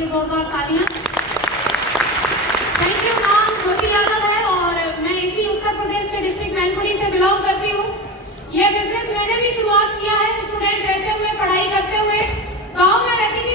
लिए जोरदार तालियां। Thank you. नाम ज्योति यादव है और मैं इसी उत्तर प्रदेश के डिस्ट्रिक्ट मैनपुरी से बिलोंग करती हूँ। यह बिजनेस मैंने भी शुरुआत किया है स्टूडेंट रहते हुए, पढ़ाई करते हुए। गाँव में रहती थी